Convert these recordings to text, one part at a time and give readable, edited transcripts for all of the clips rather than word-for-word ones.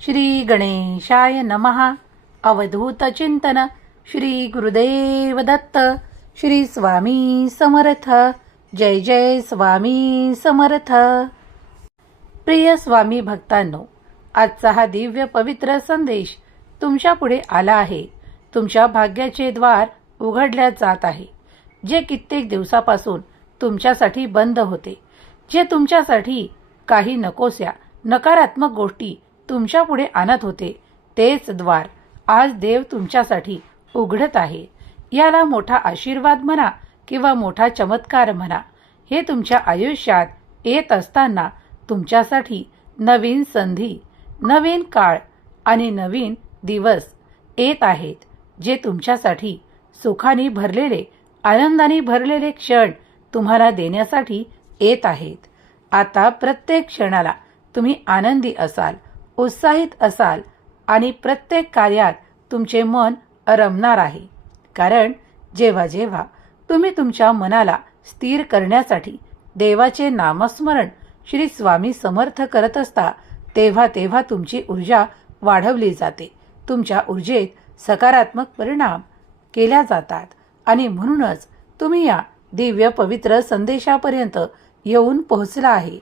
श्री गणेशाय नमः. अवधूत चिंतन. श्री गुरुदेव दत्त. श्री स्वामी समर्थ. जय जय स्वामी समर्थ. प्रिय स्वामी भक्तांनो, आजचा हा दिव्य पवित्र संदेश तुमच्या पुढे आला आहे. तुमच्या भाग्याचे द्वार उघडल्या जात आहे, जे कित्येक दिवसापासून तुमच्यासाठी बंद होते. जे तुमच्यासाठी काही नकोस्या नकारात्मक गोष्टी तुमच्या पुढे आणत होते, तेच द्वार आज देव तुमच्यासाठी उघडत आहे. याला मोठा आशीर्वाद म्हणा किंवा मोठा चमत्कार म्हणा. हे तुमच्या आयुष्यात येत असताना तुमच्यासाठी नवीन संधी, नवीन काळ आणि नवीन दिवस येत आहेत, जे तुमच्यासाठी सुखाने भरलेले, आनंदाने भरलेले क्षण तुम्हाला देण्यासाठी येत आहेत. आता प्रत्येक क्षणाला तुम्ही आनंदी असाल, उत्साहित असाल आणि प्रत्येक कार्यात तुमचे मन रमणार आहे. कारण जेव्हा जेव्हा तुम्ही तुमच्या मनाला स्थिर करण्यासाठी देवाचे नामस्मरण श्री स्वामी समर्थ करत असता, तेव्हा तेव्हा तुमची ऊर्जा वाढवली जाते. तुमच्या ऊर्जेत सकारात्मक परिणाम केल्या जातात आणि म्हणूनच तुम्ही या दिव्य पवित्र संदेशापर्यंत येऊन पोहोचला आहे.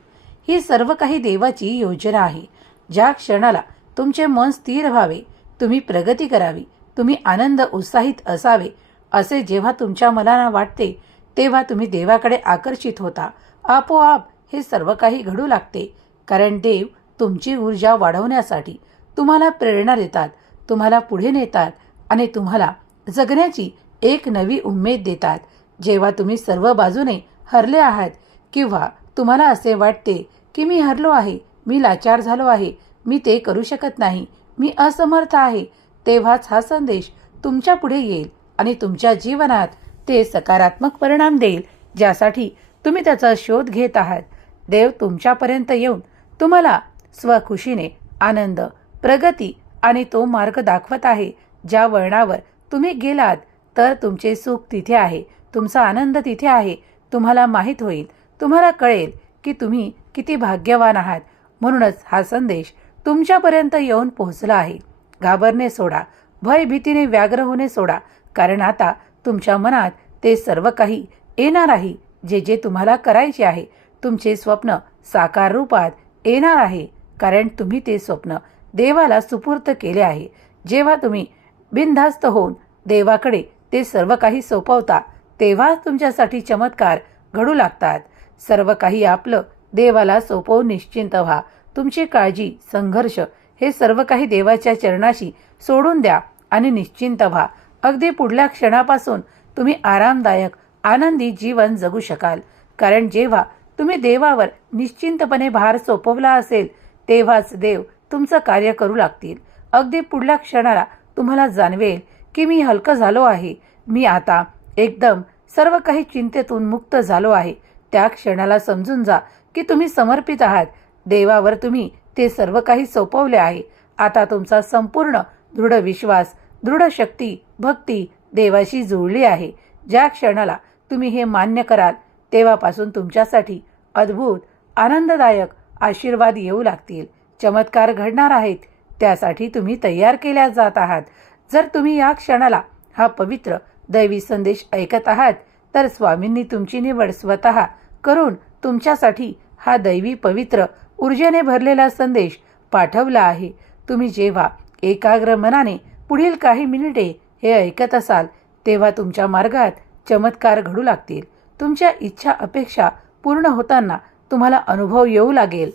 ही सर्व काही देवाची योजना आहे. ज्या क्षणाला तुमचे मन स्थिर व्हावे, तुम्ही प्रगती करावी, तुम्ही आनंद उत्साहित असावे, असे जेव्हा तुमच्या मनाला वाटते, तेव्हा तुम्ही देवाकडे आकर्षित होता. आपोआप हे सर्व काही घडू लागते. कारण देव तुमची ऊर्जा वाढवण्यासाठी तुम्हाला प्रेरणा देतात, तुम्हाला पुढे नेतात आणि तुम्हाला जगण्याची एक नवी उमेद देतात. जेव्हा तुम्ही सर्व बाजूने हरले आहात किंवा तुम्हाला असे वाटते की मी हरलो आहे, मी लाचार झालो आहे, मी ते करू शकत नाही, मी असमर्थ आहे, तेव्हाच हा संदेश तुमच्या पुढे येईल आणि तुमच्या जीवनात ते सकारात्मक परिणाम देईल, ज्यासाठी तुम्ही त्याचा शोध घेत आहात. देव तुमच्यापर्यंत येऊन तुम्हाला स्वखुशीने आनंद, प्रगती आणि तो मार्ग दाखवत आहे. ज्या वळणावर तुम्ही गेलात तर तुमचे सुख तिथे आहे, तुमचा आनंद तिथे आहे. तुम्हाला माहीत होईल, तुम्हाला कळेल की तुम्ही किती भाग्यवान आहात. म्हणूनच हा संदेश तुमच्यापर्यंत येऊन पोहोचला आहे. घाबरणे सोडा, भय भीतीने व्याग्र होणे सोडा. कारण आता तुमच्या मनात ते सर्व काही येणार आहे, जे जे तुम्हाला करायचे आहे. तुमचे स्वप्न साकार रूपात येणार आहे, कारण तुम्ही ते स्वप्न देवाला सुपूर्त केले आहे. जेव्हा तुम्ही बिनधास्त होऊन देवाकडे ते सर्व काही सोपवता, तेव्हाच तुमच्यासाठी चमत्कार घडू लागतात. सर्व काही आपलं देवाला सोपवून निश्चिंत व्हा. तुमची काळजी, संघर्ष हे सर्व काही देवाच्या चरणाशी सोडून द्या आणि निश्चिंत व्हा. अगदी पुढल्या क्षणापासून तुम्ही आरामदायक, आनंदी जीवन जगू शकाल. कारण जेव्हा तुम्ही देवावर निश्चिंतपणे भार सोपवला असेल, तेव्हाच देव तुमचं कार्य करू लागतील. अगदी पुढल्या क्षणाला तुम्हाला जाणवेल की मी हलकं झालो आहे, मी आता एकदम सर्व काही चिंतेतून मुक्त झालो आहे. त्या क्षणाला समजून जा की तुम्ही समर्पित आहात. देवावर तुम्ही ते सर्व काही सोपवले आहे. आता तुमचा संपूर्ण दृढ विश्वास, दृढ शक्ती, भक्ती देवाशी जुळली आहे. ज्या क्षणाला तुम्ही हे मान्य कराल, तेव्हापासून तुमच्यासाठी अद्भुत, आनंददायक आशीर्वाद येऊ लागतील. चमत्कार घडणार आहेत. त्यासाठी तुम्ही तयार केल्या जात आहात. जर तुम्ही या क्षणाला हा पवित्र दैवी संदेश ऐकत आहात, तर स्वामींनी तुमची निवड स्वतः करून तुमच्यासाठी हा दैवी पवित्र ऊर्जेने भरलेला संदेश पाठवला आहे. तुम्ही जेव्हा एकाग्र मनाने पुढील काही मिनिटे हे ऐकत असाल, तेव्हा तुमच्या मार्गात चमत्कार घडू लागतील. तुमच्या इच्छा, अपेक्षा पूर्ण होताना तुम्हाला अनुभव येऊ लागेल.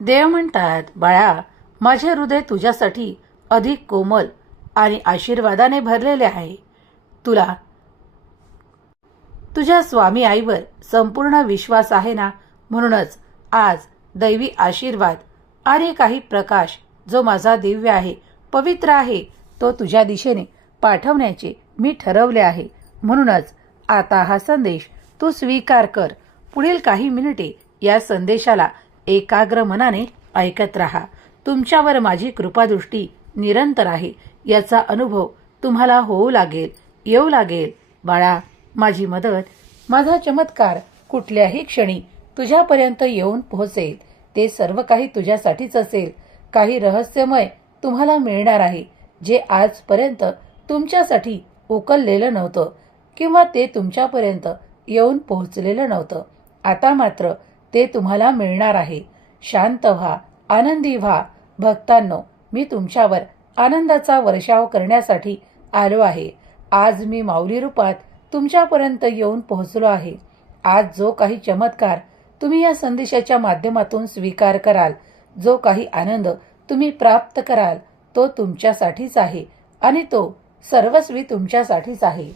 देव म्हणतात, बाळा, माझे हृदय तुझ्यासाठी अधिक कोमल आणि आशीर्वादाने भरलेले आहे. तुला तुझ्या स्वामी आईवर संपूर्ण विश्वास आहे ना? म्हणूनच आज दैवी आशीर्वाद आणि काही प्रकाश, जो माझा दिव्य आहे, पवित्र आहे, तो तुझ्या दिशेने पाठवण्याचे मी ठरवले आहे. म्हणूनच आता हा संदेश तू स्वीकार कर. पुढील काही मिनिटे या संदेशाला एकाग्र मनाने ऐकत राहा. तुमच्यावर माझी कृपादृष्टी निरंतर आहे, याचा अनुभव तुम्हाला होऊ लागेल, येऊ लागेल. बाळा, माझी मदत, माझा चमत्कार कुठल्याही क्षणी तुझ्यापर्यंत येऊन पोहोचेल. ते सर्व काही तुझ्यासाठीच असेल. काही रहस्यमय तुम्हाला मिळणार आहे, जे आजपर्यंत तुमच्यासाठी उकललेलं नव्हतं किंवा ते तुमच्यापर्यंत येऊन पोहोचलेलं नव्हतं. आता मात्र ते तुम्हाला मिळणार आहे. शांत व्हा, आनंदी व्हा. भक्तांनो, मी तुमच्यावर आनंदाचा वर्षाव करण्यासाठी आलो आहे. आज मी माऊली रूपात तुमच्यापर्यंत येऊन पोहोचलो आहे. आज जो काही चमत्कार तुम्ही या संदेशाच्या माध्यमातून स्वीकार कराल, जो काही आनंद तुम्ही प्राप्त कराल, तो तुमच्यासाठीच आहे आणि तो सर्वस्वी तुमच्यासाठीच आहे.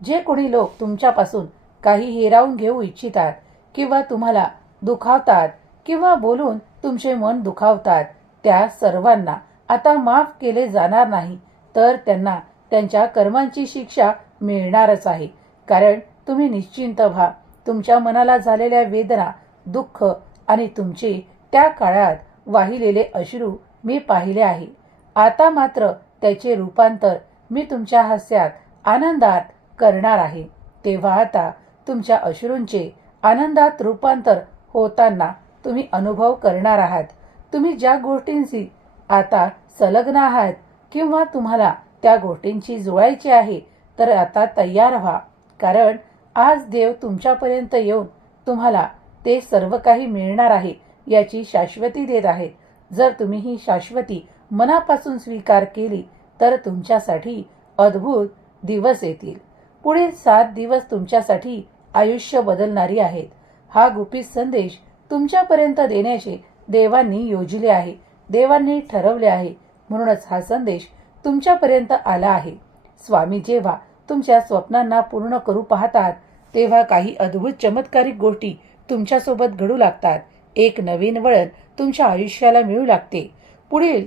जे कोणी लोक तुमच्यापासून काही हिरावून घेऊ इच्छितात किंवा तुम्हाला दुखावतात किंवा बोलून तुमचे मन दुखावतात, त्या सर्वांना आता माफ केले जाणार नाही, तर त्यांना त्यांच्या कर्मांची शिक्षा मिळणारच आहे. कारण तुम्ही निश्चिंत व्हा. तुमच्या मनाला झालेल्या वेदना, दुःख आणि तुमचे त्या काळात वाहिलेले अश्रू मी पाहिले आहे. आता मात्र त्याचे रूपांतर मी तुमच्या हास्यात, आनंदात करणार आहे. तेव्हा आता तुमच्या अश्रूंचे आनंदात रूपांतर होताना तुम्ही अनुभव करणार आहात. तुम्ही ज्या गोष्टींशी आता संलग्न आहात किंवा तुम्हाला त्या गोष्टींची जुळायची आहे, तर आता तयार व्हा. कारण आज देव तुमच्यापर्यंत येऊन तुम्हाला ते सर्व काही मिळणार आहे याची शाश्वती देत आहेत. जर तुम्ही ही शाश्वती मनापासून स्वीकार केली, तर तुमच्यासाठी अद्भुत दिवस येतील. पुढील 7 दिवस तुमच्यासाठी आयुष्य बदलणारी आहेत. हा गुपित संदेश तुमच्यापर्यंत देण्याचे देवांनी योजिले आहे, देवांनी ठरवले आहे. म्हणूनच हा संदेश तुमच्यापर्यंत आला आहे. स्वामी जेव्हा तुमच्या स्वप्नांना पूर्ण करू पाहतात, तेव्हा काही अद्भुत चमत्कारिक गोष्टी तुमच्यासोबत घडू लागतात. एक नवीन वळण तुमच्या आयुष्याला मिळू लागते. पुढील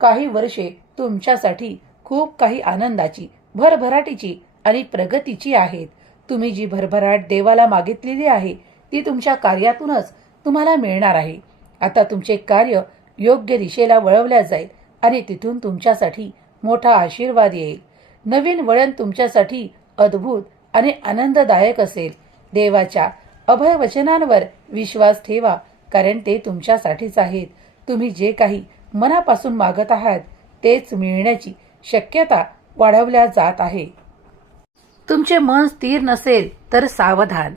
काही वर्षे तुमच्यासाठी खूप काही आनंदाची, भरभराटीची आणि प्रगतीची आहेत. तुम्ही जी भरभराट देवाला मागितलेली आहे, ती तुमच्या कार्यातूनच तुम्हाला मिळणार आहे. आता तुमचे कार्य योग्य दिशेला वळवल्या जाईल आणि तिथून तुमच्यासाठी मोठा आशीर्वाद येईल. नवीन वळण तुमच्यासाठी अद्भुत आणि आनंददायक असेल. देवाच्या अभय वचनांवर विश्वास ठेवा, कारण ते तुमच्यासाठीच आहेत. तुम्ही जे काही मनापासून मागत आहात, तेच मिळण्याची शक्यता वाढवल्या जात आहे. तुमचे मन स्थिर नसेल तर सावधान.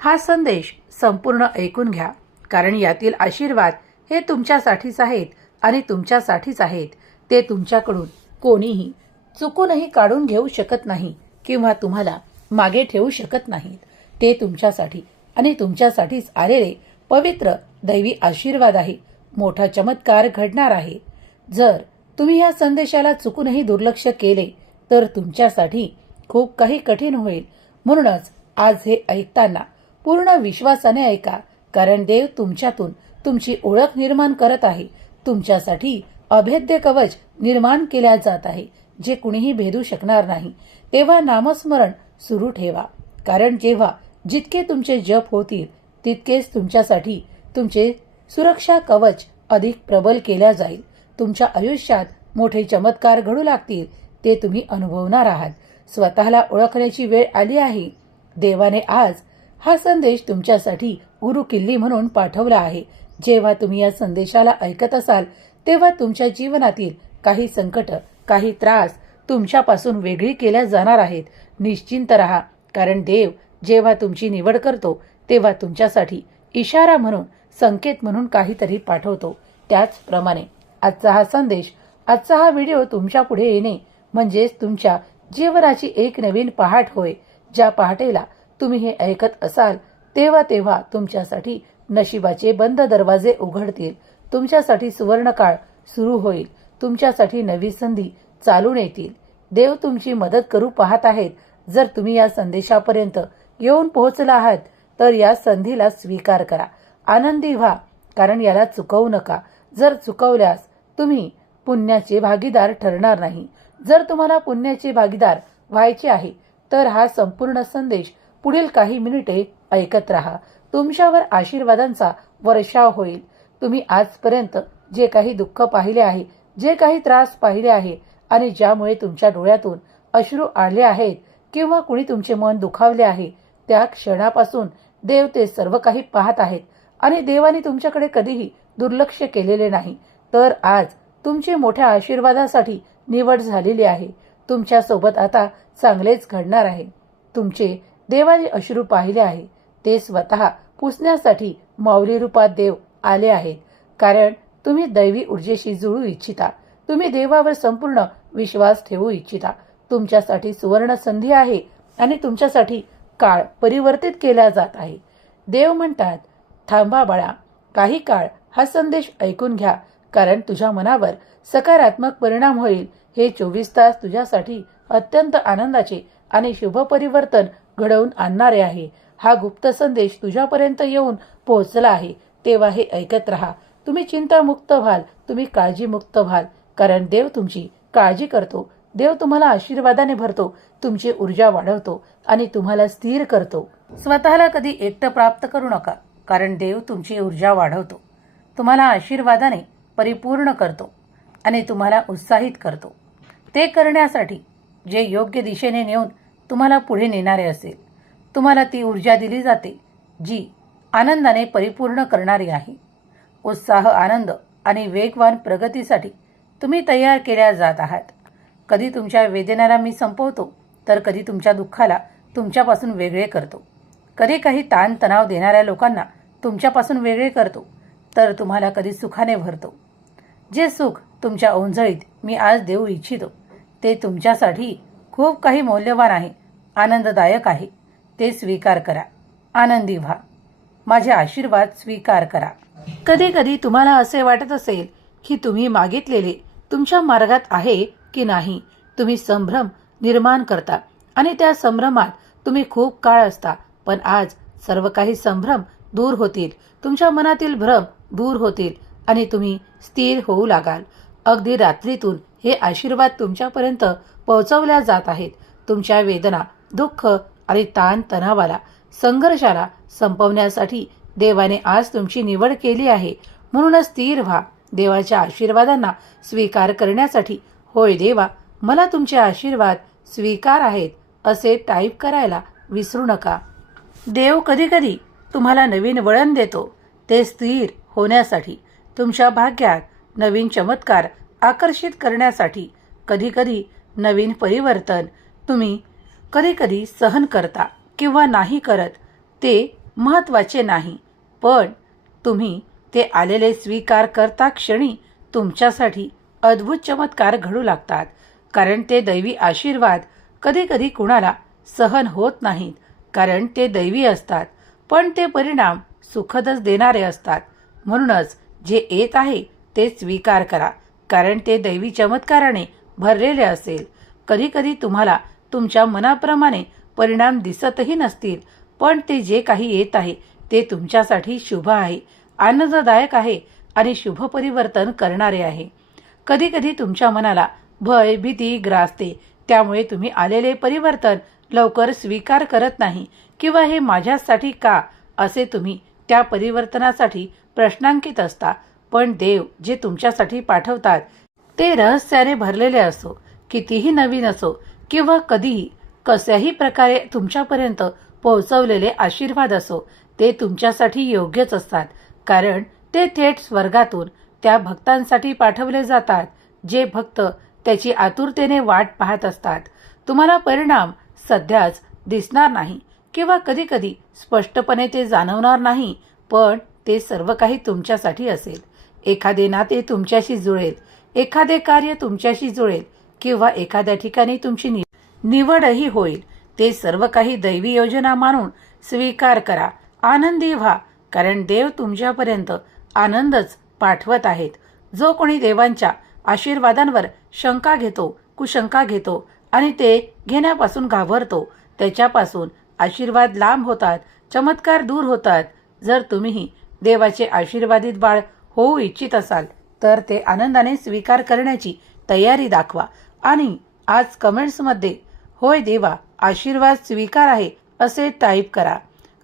हा संदेश संपूर्ण ऐकून घ्या, कारण यातील आशीर्वाद हे तुमच्यासाठीच आहेत आणि तुमच्यासाठीच आहेत. ते तुमच्याकडून कोणीही चुकूनही काढून घेऊ शकत नाही किंवा तुम्हाला मागे ठेवू शकत नाहीत. ते तुमच्यासाठी आणि तुमच्यासाठीच आलेले पवित्र दैवी आशीर्वाद आहे. मोठा चमत्कार घडणार आहे. जर तुम्ही या संदेशाला चुकूनही दुर्लक्ष केले, तर तुमच्यासाठी खूप काही कठीण होईल. म्हणूनच आज हे ऐकताना पूर्ण विश्वासाने ऐका, कारण देव तुमच्यातून तुमची ओळख निर्माण करत आहे. तुमच्यासाठी अभेद्य कवच निर्माण केल्या जात आहे, जे कुणीही भेदू शकणार नाही. तेव्हा नामस्मरण सुरू ठेवा, कारण जेव्हा जितके तुमचे जप होतील, तितकेच तुमच्यासाठी तुमचे सुरक्षा कवच अधिक प्रबल केल्या जाईल. तुमच्या आयुष्यात मोठे चमत्कार घडू लागतील, ते तुम्ही अनुभवणार आहात. स्वतःला ओळखण्याची वेळ आली आहे. देवाने आज हा संदेश तुमच्यासाठी गुरु किल्ली म्हणून पाठवला आहे. जेव्हा तुम्ही या संदेशाला ऐकत असाल, तेव्हा तुमच्या जीवनातील काही संकट, काही त्रास तुमच्यापासून वेगळी केल्या जाणार आहेत. निश्चिंत राहा, कारण देव जेव्हा तुमची निवड करतो, तेव्हा तुमच्यासाठी इशारा म्हणून, संकेत म्हणून काहीतरी पाठवतो. त्याचप्रमाणे आजचा हा संदेश, आजचा हा व्हिडिओ तुमच्या पुढे येणे म्हणजेच तुमच्या जीवनाची एक नवीन पहाट होय. ज्या पहाटेला तुम्ही हे ऐकत असाल, तेव्हा तेव्हा तुमच्यासाठी नशिबाचे बंद दरवाजे उघडतील. तुमच्यासाठी सुवर्णकाळ सुरू होईल. तुमच्यासाठी नवी संधी चालून येतील. देव तुमची मदत करू पाहत आहेत. जर तुम्ही या संदेशापर्यंत येऊन पोहोचला आहात, तर या संधीला स्वीकार करा. आनंदी व्हा, कारण याला चुकवू नका. जर चुकवल्यास तुम्ही पुण्याचे भागीदार ठरणार नाही. जर तुम्हाला पुण्याचे भागीदार व्हायचे आहे, तर हा संपूर्ण संदेश पुढील काही मिनिटे ऐकत राहा. तुमच्यावर आशीर्वादांचा वर्षाव होईल. तुम्ही आजपर्यंत जे काही दुःख पाहिले आहे, जे काही त्रास पाहिले आहे आणि ज्यामुळे तुमच्या डोळ्यातून अश्रू आले आहेत किंवा कुणी तुमचे मन दुखावले आहे, त्या क्षणापासून देव ते सर्व काही पाहत आहेत आणि देवाने तुमच्याकडे कधीही दुर्लक्ष केलेले नाही. तर आज तुमची मोठ्या आशीर्वादासाठी निवड झालेली आहे. तुमच्या सोबत आता चांगलेच घडणार आहे. तुमचे देवाने अश्रू पाहिले आहे. ते स्वतः पुसण्यासाठी माऊली रूपात देव आले आहेत. कारण तुम्ही दैवी ऊर्जेशी जुळू इच्छिता. तुम्ही देवावर संपूर्ण विश्वास ठेवू इच्छिता. तुमच्यासाठी सुवर्ण संधी आहे आणि तुमच्यासाठी काळ परिवर्तित केला जात आहे. देव म्हणतात, थांबा बाळा, काही काळ हा संदेश ऐकून घ्या, कारण तुझ्या मनावर सकारात्मक परिणाम होईल. हे 24 तास तुझ्यासाठी अत्यंत आनंदाचे आणि शुभ परिवर्तन घडवून आणणारे आहे. हा गुप्त संदेश तुझ्यापर्यंत येऊन पोहोचला आहे, तेव्हा हे ऐकत राहा. तुम्ही चिंतामुक्त व्हाल, तुम्ही काळजीमुक्त व्हाल, कारण देव तुमची काळजी करतो. देव तुम्हाला आशीर्वादाने भरतो, तुमची ऊर्जा वाढवतो आणि तुम्हाला स्थिर करतो. स्वतःला कधी एकटं प्राप्त करू नका, कारण देव तुमची ऊर्जा वाढवतो, तुम्हाला आशीर्वादाने परिपूर्ण करतो आणि तुम्हाला उत्साहित करतो. ते करण्यासाठी जे योग्य दिशेने नेऊन तुम्हाला पुढे नेणारे असेल. तुम्हाला ती ऊर्जा दिली जाते जी आनंदाने परिपूर्ण करणारी आहे. उत्साह, आनंद आणि वेगवान प्रगतीसाठी तुम्ही तयार केल्या जात आहात. कधी तुमच्या वेदनेला मी संपवतो, तर कधी तुमच्या दुःखाला तुमच्यापासून वेगळे करतो. कधी काही ताणतणाव देणाऱ्या लोकांना तुमच्यापासून वेगळे करतो, तर तुम्हाला कधी सुखाने भरतो. जे सुख तुमच्या ओंजळीत मी आज देऊ इच्छितो, ते तुमच्यासाठी खूप काही मौल्यवान आहे, आनंददायक आहे. ते स्वीकार करा, आनंदी व्हा, माझे आशीर्वाद स्वीकार करा. कधी कधी तुम्हाला असे वाटत असेल की तुम्ही मागितलेले तुमच्या मार्गात आहे की नाही. तुम्ही संभ्रम निर्माण करता आणि त्या संभ्रमात तुम्ही खूप काळ असता. पण आज सर्व काही संभ्रम दूर होतील, तुमच्या मनातील भ्रम दूर होतील आणि तुम्ही स्थिर होऊ लागाल. अगदी रात्रीतून हे आशीर्वाद तुमच्यापर्यंत पोहोचवल्या जात आहेत. तुमच्या वेदना, दुःख आणि ताण तणावाला, संघर्षाला संपवण्यासाठी देवाने आज तुमची निवड केली आहे. म्हणूनच स्थिर व्हा. देवाच्या आशीर्वादांना स्वीकार करण्यासाठी होय देवा, मला तुमचे आशीर्वाद स्वीकार आहेत असे टाईप करायला विसरू नका. देव कधी कधी तुम्हाला नवीन वळण देतो, ते स्थिर होण्यासाठी, तुमच्या भाग्यात नवीन चमत्कार आकर्षित करण्यासाठी. कधी कधी नवीन परिवर्तन तुम्ही कधी कधी सहन करता किंवा नाही करत, ते महत्त्वाचे नाही, पण तुम्ही ते आलेले स्वीकार करता क्षणी तुमच्यासाठी अद्भुत चमत्कार घडू लागतात. कारण ते दैवी आशीर्वाद कधी कधी कुणाला सहन होत नाहीत, कारण ते दैवी असतात, पण ते परिणाम सुखदच देणारे असतात. म्हणूनच जे येत आहे ते स्वीकार करा, कारण ते दैवी चमत्काराने भरलेले असेल. कधी कधी तुम्हाला तुमच्या मनाप्रमाणे परिणाम दिसतही नसतील, पण ते जे काही येत आहे ते तुमच्यासाठी शुभ आहे, आनंददायक आहे आणि शुभ परिवर्तन करणारे आहे. कधी कधी तुमच्या मनाला भय, भीती ग्रासते, त्यामुळे तुम्ही आलेले परिवर्तन लवकर स्वीकार करत नाही किंवा हे माझ्यासाठी का असे तुम्ही त्या परिवर्तनासाठी प्रश्नांकित असता. पण देव जे तुमच्यासाठी पाठवतात ते रहस्याने भरलेले असो, कितीही नवीन असो किंवा कधीही कशाही प्रकारे तुमच्यापर्यंत पोहोचवलेले आशीर्वाद असो, ते तुमच्यासाठी योग्यच असतात. कारण ते थेट स्वर्गातून त्या भक्तांसाठी पाठवले जातात, जे भक्त त्याची आतुरतेने वाट पाहत असतात. तुम्हाला परिणाम सध्याच दिसणार नाही किंवा कधी कधी स्पष्टपणे ते जाणवणार नाही, पण ते सर्व काही तुमच्यासाठी असेल. एखादे नाते तुमच्याशी जुळेल, एखादे कार्य तुमच्याशी जुळेल किंवा एखाद्या ठिकाणी तुमची निवडही होईल. ते सर्व काही दैवी योजना मानून स्वीकार करा, आनंदी व्हा, कारण देव तुमच्यापर्यंत आनंदच पाठवत आहेत. जो कोणी देवांच्या आशीर्वादांवर शंका घेतो, कुशंका घेतो आणि ते घेण्यापासून घाबरतो, त्याच्यापासून आशीर्वाद लांब होतात, चमत्कार दूर होतात. जर तुम्हीही देवाचे आशीर्वादित बाळ होऊ इच्छित असाल, तर ते आनंदाने स्वीकार करण्याची तयारी दाखवा आणि आज कमेंट्समध्ये होय देवा, आशीर्वाद स्वीकार आहे असे टाईप करा.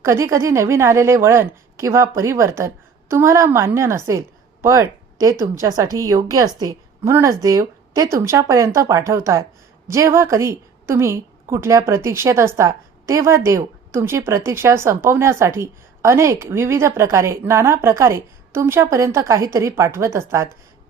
कधी कधी नवीन आलेले वळण किंवा परिवर्तन तुम्हाला मान्य नसेल, पण ते तुमच्यासाठी योग्य असते. म्हणूनच देव ते तुमच्यापर्यंत पाठवतात. जेव्हा कधी तुम्ही कुठल्या प्रतीक्षेत असता, तेव्हा देव तुमची प्रतीक्षा संपवण्यासाठी अनेक विविध प्रकारे, नाना प्रकारे तुमच्यापर्यंत काहीतरी पाठवत असतात.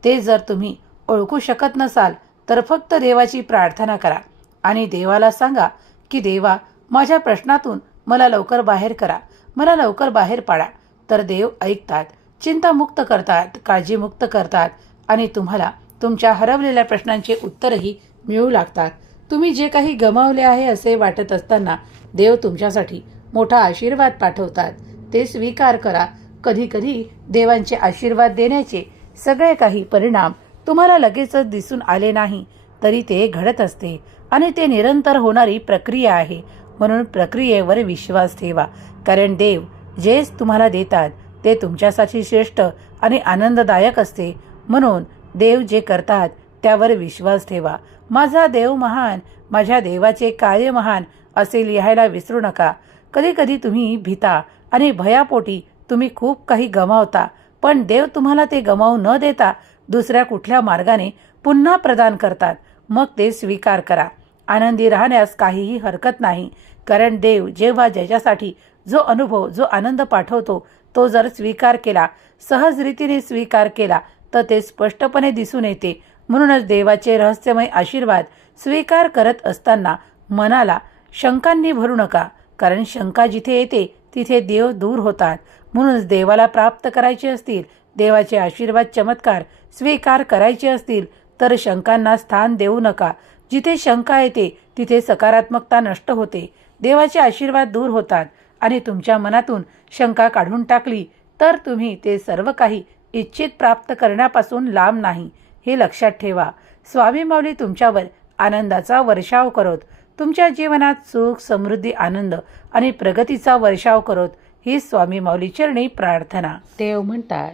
ते जर तुम्ही ओळखू शकत नसाल तर फक्त देवाची प्रार्थना करा आणि देवाला सांगा की देवा, माझ्या प्रश्नातून मला लवकर बाहेर करा, मला लवकर बाहेर पाडा. तर देव ऐकतात, चिंतामुक्त करतात, काळजीमुक्त करतात आणि तुम्हाला तुमच्या हरवलेल्या प्रश्नांचे उत्तरही मिळू लागतात. तुम्ही जे काही गमावले आहे असे वाटत असताना देव तुमच्यासाठी मोठा आशीर्वाद पाठवतात. ते स्वीकार करा. कधी कधी देवांचे आशीर्वाद देण्याचे सगळे काही परिणाम तुम्हाला लगेचच दिसून आले नाही तरी ते घडत असते आणि ते निरंतर होणारी प्रक्रिया आहे. म्हणून प्रक्रियेवर विश्वास ठेवा, कारण देव जेच तुम्हाला देतात ते तुमच्यासाठी श्रेष्ठ आणि आनंददायक असते. म्हणून देव जे करतात त्यावर विश्वास ठेवा. माझा देव महान, माझ्या देवाचे कार्य महान असे लिहायला विसरू नका. कधी कधी तुम्ही भीता आणि भयापोटी तुम्ही खूप काही गमावता, पण देव तुम्हाला ते गमावू न देता दुसऱ्या कुठल्या मार्गाने पुन्हा प्रदान करतात. मग ते स्वीकार करा. आनंदी राहण्यास काहीही हरकत नाही, कारण देव जेव्हा ज्याच्यासाठी जो अनुभव, जो आनंद पाठवतो तो जर स्वीकार केला, सहज रीतीने स्वीकार केला तर ते स्पष्टपणे दिसून येते. म्हणूनच देवाचे रहस्यमय आशीर्वाद स्वीकार करत असताना मनाला शंकांनी भरू नका, कारण शंका जिथे येते तिथे देव दूर होतात. म्हणूनच देवाला प्राप्त करायचे असतील, देवाचे आशीर्वाद चमत्कार स्वीकार करायचे असतील तर शंकांना स्थान देऊ नका. जिथे शंका येते तिथे सकारात्मकता नष्ट होते, देवाचे आशीर्वाद दूर होतात आणि तुमच्या मनातून शंका काढून टाकली तर तुम्ही ते सर्व काही इच्छित प्राप्त करण्यापासून लांब नाही, हे लक्षात ठेवा. स्वामी माऊली तुमच्यावर आनंदाचा वर्षाव करोत, तुमच्या जीवनात सुख, समृद्धी, आनंद आणि प्रगतीचा वर्षाव करोत, ही स्वामी माऊली चरणी प्रार्थना. देव म्हणतात,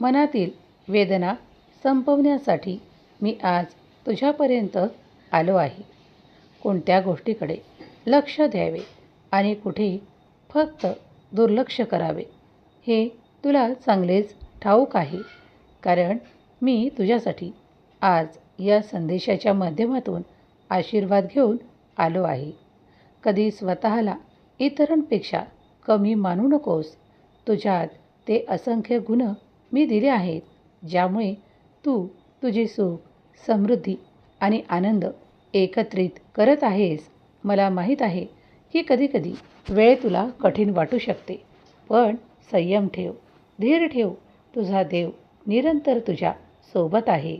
मनातील वेदना संपवण्यासाठी मी आज तुझ्यापर्यंत आलो आहे. कोणत्या गोष्टीकडे लक्ष द्यावे आणि कुठे फक्त दुर्लक्ष करावे हे तुला चांगलेच ठाऊक आहे, कारण मी तुझ्यासाठी आज या संदेशाच्या माध्यमातून आशीर्वाद घेऊन आलो आहे. कधी स्वतःला इतरांपेक्षा कमी मानू नकोस. तुझ्यात ते असंख्य गुण मी दिले आहेत ज्यामुळे तू तुझे सुख, समृद्धी आणि आनंद एकत्रित करत आहेस. मला माहीत आहे की कधीकधी वेळ तुला कठीण वाटू शकते, पण संयम ठेव, धीर ठेव. तुझा देव निरंतर तुझ्या सोबत आहे.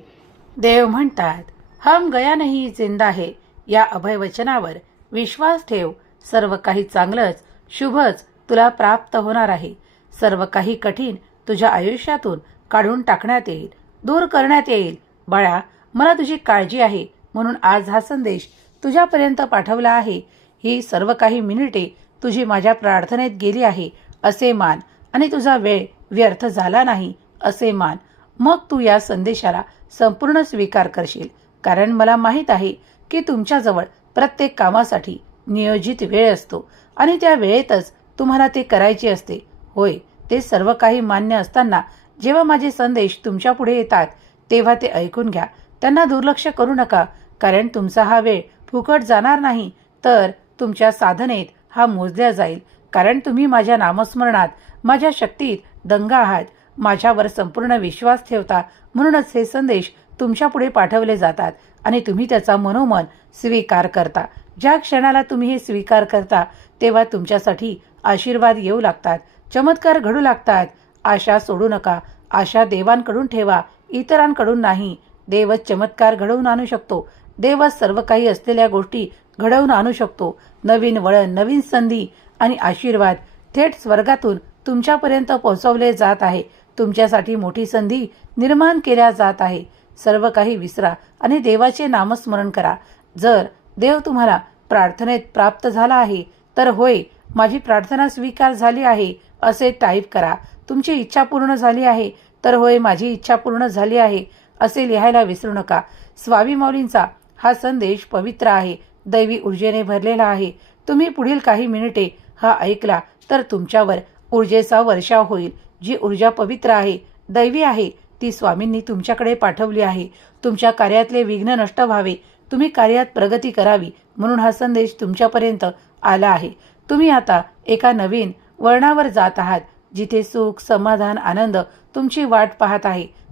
देव म्हणतात, हम गया नहीं जिंदा है या अभयवचनावर विश्वास ठेव. सर्व काही चांगलंच, शुभच तुला प्राप्त होणार आहे. सर्व काही कठीण तुझ्या आयुष्यातून काढून टाकण्यात येईल, दूर करण्यात येईल. बाळा, मला तुझी काळजी आहे म्हणून आज हा संदेश तुझ्यापर्यंत पाठवला आहे. ही सर्व काही मिनिटे तुझी माझ्या प्रार्थनेत गेली आहे असे मान आणि तुझा वेळ व्यर्थ झाला नाही असे मान. मग तू या संदेशाला संपूर्ण स्वीकार करशील, कारण मला माहीत आहे की तुमच्याजवळ प्रत्येक कामासाठी नियोजित वेळ असतो आणि त्या वेळेतच तुम्हाला ते करायचे असते. होय, ते सर्व काही मान्य असताना जेव्हा माझे संदेश तुमच्या पुढे येतात तेव्हा ते ऐकून घ्या. त्यांना दुर्लक्ष करू नका, कारण तुमचा हा वेळ फुकट जाणार नाही, तर तुमच्या साधनेत हा मोजल्या जाईल. कारण तुम्ही माझ्या नामस्मरणात, माझ्या शक्तीत दंग आहात, माझ्यावर संपूर्ण विश्वास ठेवता. म्हणूनच हे संदेश तुमच्या पुढे पाठवले जातात आणि तुम्ही त्याचा मनोमन स्वीकार करता. ज्या क्षणाला तुम्ही हे स्वीकार करता तेव्हा तुमच्यासाठी आशीर्वाद येऊ लागतात, चमत्कार घडू लागतात. आशा सोडू नका. आशा देवांकडून ठेवा, इतरांकडून नाही. देवच चमत्कार घडवून आणू शकतो. देवच सर्व काही असलेल्या गोष्टी घडवून आणू शकतो. नवीन वळण, नवीन संधी आणि आशीर्वाद थेट स्वर्गातून तुमच्यापर्यंत पोहोचवले जात आहे. तुमच्यासाठी मोठी संधी निर्माण केल्या जात आहे. सर्व काही विसरा आणि देवाचे नामस्मरण करा. जर देव तुम्हाला प्रार्थनेत प्राप्त झाला आहे तर होय, माझी प्रार्थना स्वीकार झाली आहे असे टाईप करा. तुमची इच्छा पूर्ण झाली आहे तर होय, माझी इच्छा पूर्ण झाली आहे असे लिहायला विसरू नका. स्वामी माऊलींचा हा संदेश पवित्र आहे, दैवी ऊर्जेने भरलेला आहे. तुम्ही पुढील काही मिनिटे हा ऐकला तर तुमच्यावर ऊर्जेचा वर्षाव होईल. जी ऊर्जा पवित्र आहे, दैवी आहे, ती स्वामींनी तुमच्याकडे पाठवली आहे. तुमच्या कार्यातले विघ्न नष्ट व्हावे, तुम्ही कार्यात प्रगती करावी म्हणून हा संदेश तुमच्यापर्यंत आला आहे. तुम्ही आता एका नवीन वळणावर जात आहात, जिथे सुख, समाधान, आनंद तुमची वाट पाहत आहे.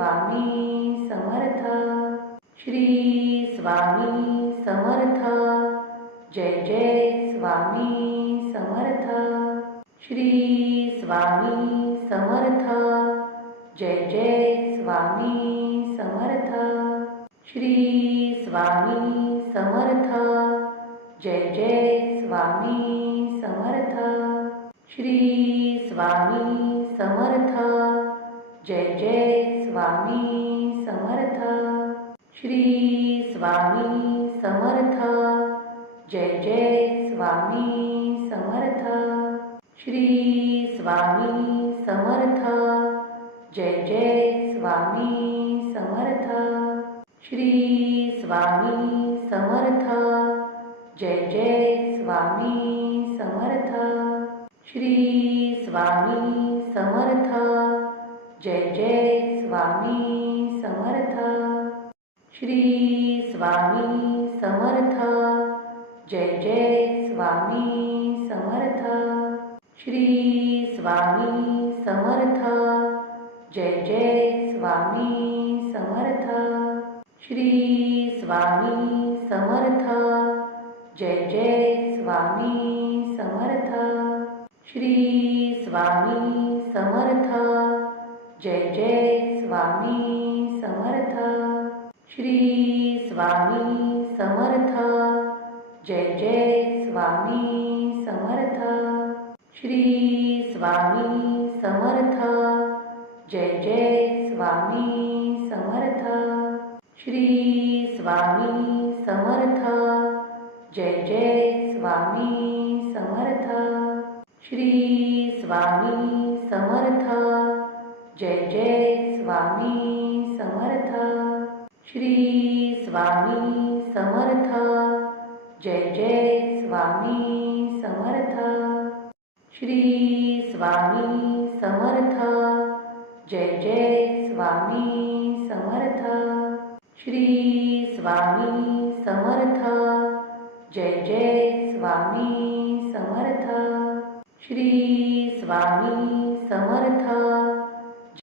स्वामी समर्थ. श्री स्वामी समर्थ. जय जय स्वामी समर्थ. श्री स्वामी समर्थ. जय जय स्वामी समर्थ. श्री स्वामी समर्थ. जय जय स्वामी समर्थ. श्री स्वामी समर्थ. जय जय स्वामी समर्थ. श्री स्वामी समर्थ. जय जय स्वामी समर्थ. श्री स्वामी समर्थ. जय जय स्वामी समर्थ. श्री स्वामी समर्थ. जय जय स्वामी समर्थ. श्री स्वामी समर्थ. जय जय स्वामी समर्थ. श्री स्वामी समर्थ. जय जय स्वामी समर्थ. श्री स्वामी समर्थ. जय जय स्वामी समर्थ. श्री स्वामी समर्थ. जय जय स्वामी समर्थ. श्री स्वामी समर्थ. जय जय स्वामी समर्थ. श्री स्वामी समर्थ. जय जय स्वामी समर्थ. श्री स्वामी समर्थ. जय जय स्वामी समर्थ. श्री स्वामी समर्थ. जय जय स्वामी समर्थ. श्री स्वामी समर्थ. जय जय स्वामी समर्थ. श्री स्वामी समर्थ. जय जय स्वामी समर्थ. श्री स्वामी समर्थ. जय जय स्वामी समर्थ. श्री स्वामी समर्थ. जय जय स्वामी समर्थ. श्री स्वामी समर्थ.